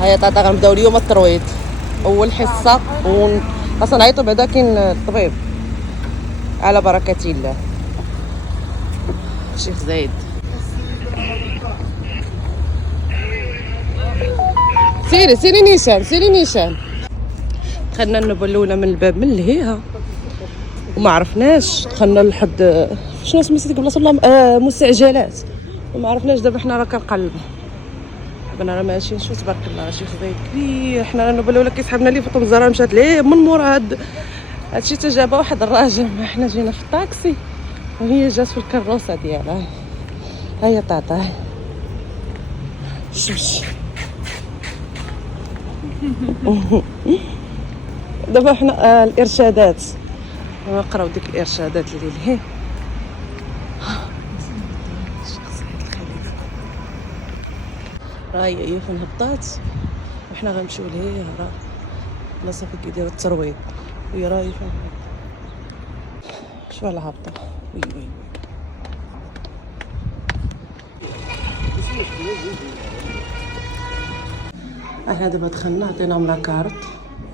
هيا طاطا غنبداو اليوم الترويض اول حصه خاصنا نعيطوا بعدا كاين الطبيب على بركه الله. الشيخ زايد سيري نيشان دخلنا النوبه الاولى من الباب من لهيها وما عرفناش، دخلنا لحد شنو سميتي ديك البلاصه والله مستعجلات وما عرفناش. دابا حنا راه كنقلبوا حنا راه ماشيين شو تبارك الله. الشيخ زايد كبير، حنا النوبه الاولى كيسحبنا ليه فاطمه الزهراء مشات ليه من مور هادشي تجابه واحد الراجل. حنا جينا في الطاكسي وهي جات في الكروسه ديالها. هيا طاطا شوش دابا حنا الارشادات نقراو ديك الارشادات اللي لهيه. الشيخ زايد الخليفه راه هي فين هبطات وحنا غنمشيو لهيه. راه بلاصه فين كيديروا الترويض وهي راهي فين شو على هابطه. وي احنا دابا دخلنا عطيناهم لاكارت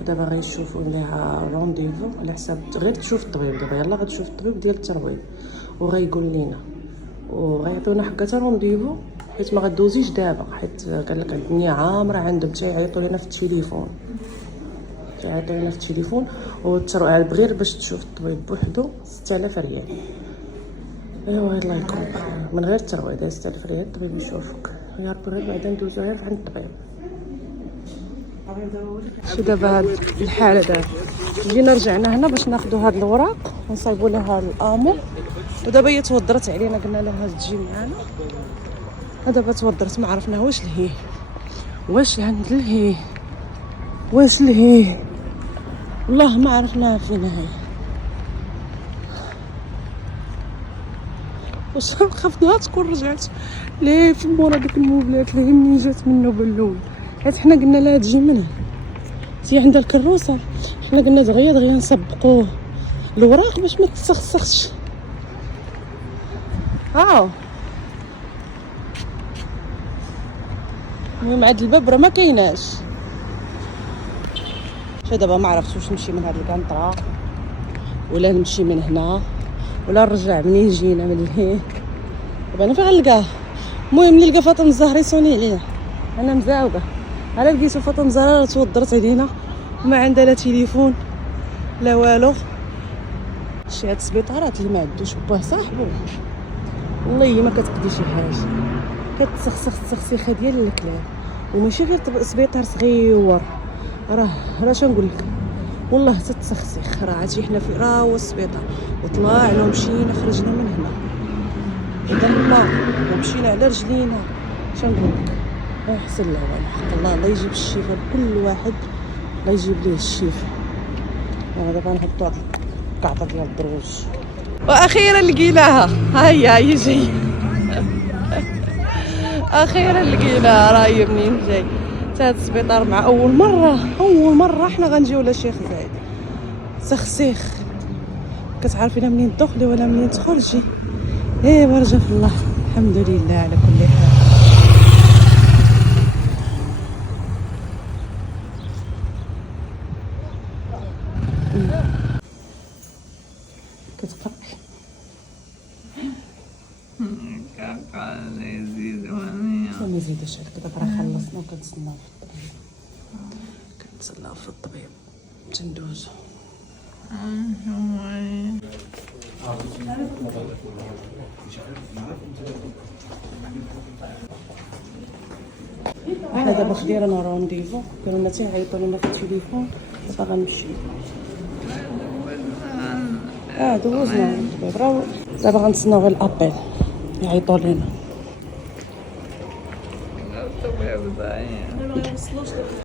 ودابا غيشوفوا ليها رونديفو على حساب غير تشوف الطبيب. دابا يلا غتشوف الطبيب ديال الترويض وغيقول لينا وغيعطيونا حكا رونديفو حيت ما غدوزيش دابا، حيت قال لك الدنيا عامره عندهم تيعيطوا لينا في التليفون والترويض غير باش تشوف الطبيب بوحدو 6000 ريال. ايوا الله يكون من غير الترويض 6000 ريال الطبيب يشوفك. يا ربي غير بعدا ندوزو غير عند الطبيب. شو دابا هاد الحاله دابا جينا رجعنا هنا باش ناخذوا هاد الوراق ونصايبوا لها الامو ودابا هي توضرت علينا قلنا لها تجي معنا. دابا توضرت ما عرفنا واش لهيه واش عند لهيه واش لهيه والله ما عرفناها فين هي. واش خفناها تكون رجعت ليه في مورا ديك الموبلات اللي منين جات من النوبه الاول، حيت حنا قلنا لها تجي منها تي عندها الكروسه. حنا قلنا دغيا نسبقوه الوراق باش ما تسخسخش. المهم عند الباب راه ما كايناش. شو دابا ما عرفتش واش نمشي من هاد الكانطرا ولا نمشي من هنا ولا نرجع منين جينا من لهيه. دابا انا فين غنلقاه؟ المهم ملي لقى فاطمه الزهراء يصوني عليا انا مزاوقه. على لقيتو فاطمه الزهراء راه توضرت علينا وما عندها لا تليفون لا والو. شي هاد السبيطارات اللي ما عندوش باه صاحبو والله ما كتقضي شي حاجه، كتسخسخ التسخسيخه ديال الكلاب وماشي غير سبيطار صغيور. راه شنقول لك والله تتسخسخ. راه عرفتي حنا في هو السبيطار وطلعنا ومشينا خرجنا من هنا وضلنا ومشينا على رجلينا. شنقول لك احسن لا والو حق الله يجيب الشفاء لكل واحد، الله يجيب ليه الشفاء. دابا نهبطوا هاد الكعطه ديال الدروج واخيرا لقيناها. هي جايه اخيرا لقيناها. راهي منين جاي هاد السبيطار مع اول مره حنا غنجيو لشيخ زايد. سخسيخ كتعرفينا منين تدخلي ولا منين تخرجي. ايوا رجا في الله الحمد لله على كل حال. كتقرأي ما نزيدش عليك دابا راه خلصنا وكنتسناو في الطبيب تندوزو. احنا دابا خدينا رونديفو قالوا لنا تيعيطوا لنا في التليفون دابا غنمشيو. دوزنا الطبيب دابا غنتسناو غير الابيل يعيطوا لنا.